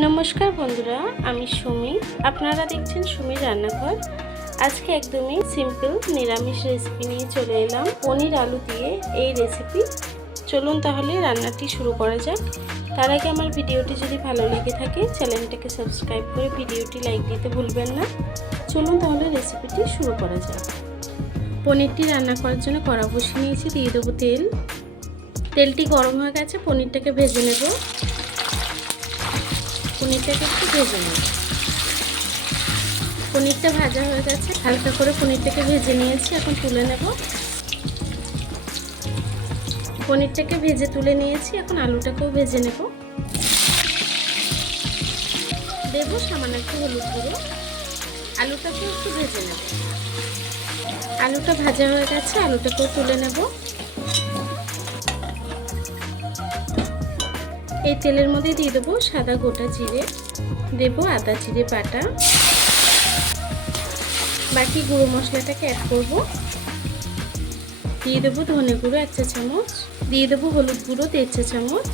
নমস্কার বন্ধুরা, আমি সুমি। আপনারা দেখছেন সুমি রান্নাঘর। আজকে একদমই সিম্পল নিরামিষ রেসিপি নিয়ে চলে এলাম। পনির আলু দিয়ে এই রেসিপি চলুন তাহলে রান্নাটি শুরু করা যাক। তার আগে আমার ভিডিওটি যদি ভালো লেগে থাকে, চ্যানেলটাকে সাবস্ক্রাইব করে ভিডিওটি লাইক দিতে ভুলবেন না। চলুন তাহলে রেসিপিটি শুরু করা যাক। পনিরটি রান্না করার জন্য কড়া বসিয়ে নিয়েছি, দিয়ে দেবো তেল। তেলটি গরম হয়ে গেছে, পনিরটাকে ভেজে নেব। পনিরটাকে একটু ভেজে নেব। পনিরটা ভাজা হয়ে গেছে, হালকা করে পনিরটাকে ভেজে নিয়েছি, এখন তুলে নেব। পনিরটাকে ভেজে তুলে নিয়েছি, এখন আলুটাকেও ভেজে নেব। দেবো সামান্য একটু হলুদ গুঁড়ো। আলুটাকেও একটু ভেজে নেব। আলুটা ভাজা হয়ে গেছে, আলুটাকেও তুলে নেব। এই তেলের মধ্যে দিয়ে দেবো সাদা গোটা জিরে, দেবো আদা জিরে বাটা। বাকি গুঁড়ো মশলাটাকে অ্যাড করব। দিয়ে দেবো ধনে গুঁড়ো এক চা চামচ, দিয়ে দেবো হলুদ গুঁড়ো দেড় চা চামচ।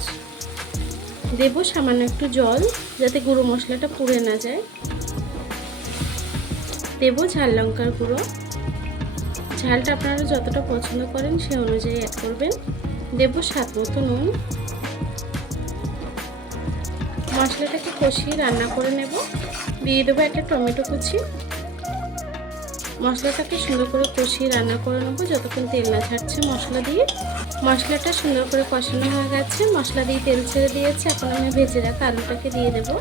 দেবো সামান্য একটু জল যাতে গুঁড়ো মশলাটা পুড়ে না যায়। দেবো ঝাল লঙ্কার গুঁড়ো। ঝালটা আপনারা যতটা পছন্দ করেন সে অনুযায়ী অ্যাড করবেন। দেবো স্বাদ মতো নুন। মশলাটাকে কষিয়ে রান্না করে নেব। দিয়ে দেবো একটা টমেটো কুচি। মশলাটাকে সুন্দর করে কষিয়ে রান্না করে নেব, যতক্ষণ তেল না ছাড়ছে মশলা দিয়ে। মশলাটা সুন্দর করে কষানো হয়ে গেছে। মশলা দিয়ে তেল ছেড়ে দিয়েছে। এখন আমি ভেজে রাখা আলুটাকে দিয়ে দেবো।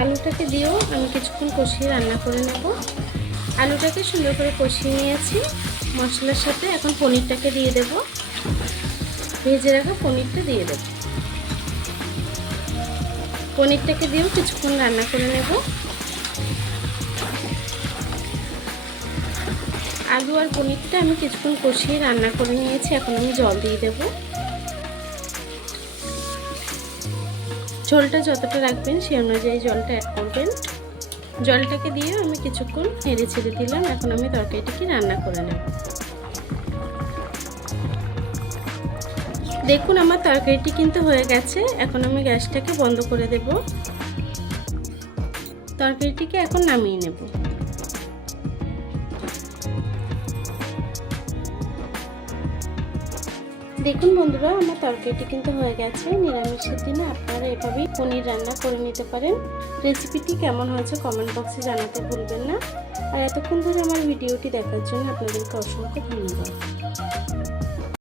আলুটাকে দিয়েও আমি কিছুক্ষণ কষিয়ে রান্না করে নেব। আলুটাকে সুন্দর করে কষিয়ে নিয়েছি। মশলার সাথে এখন পনিরটাকে দিয়ে দেব। ভেজে রাখা পনিরটা দিয়ে দেব। পনিরটাকে দিয়েও কিছুক্ষণ রান্না করে নেব। আলু আর পনিরটা আমি কিছুক্ষণ কষিয়ে রান্না করে নিয়েছি, এখন আমি জল দিয়ে দেব। ঝোলটা যতটা রাখবেন সেই অনুযায়ী জলটা অ্যাড করবেন। জলটাকে দিয়ে আমি কিছুক্ষণ নেড়ে ছেড়ে দিলাম, এখন আমি তরকারিটাকে রান্না করে নেব। দেখুন আমার তরকারিটি কিন্তু হয়ে গেছে। এখন আমি গ্যাসটাকে বন্ধ করে দেব। তরকারিটিকে এখন নামিয়ে নেব। দেখুন বন্ধুরা, আমার তরকারিটি কিন্তু হয়ে গেছে। নিরামিষের দিনে আপনারা এভাবেই পনির রান্না করে নিতে পারেন। রেসিপিটি কেমন হয়েছে কমেন্ট বক্সে জানাতে ভুলবেন না। আর এতক্ষণ ধরে আমার ভিডিওটি দেখার জন্য আপনাদেরকে অসংখ্য ধন্যবাদ।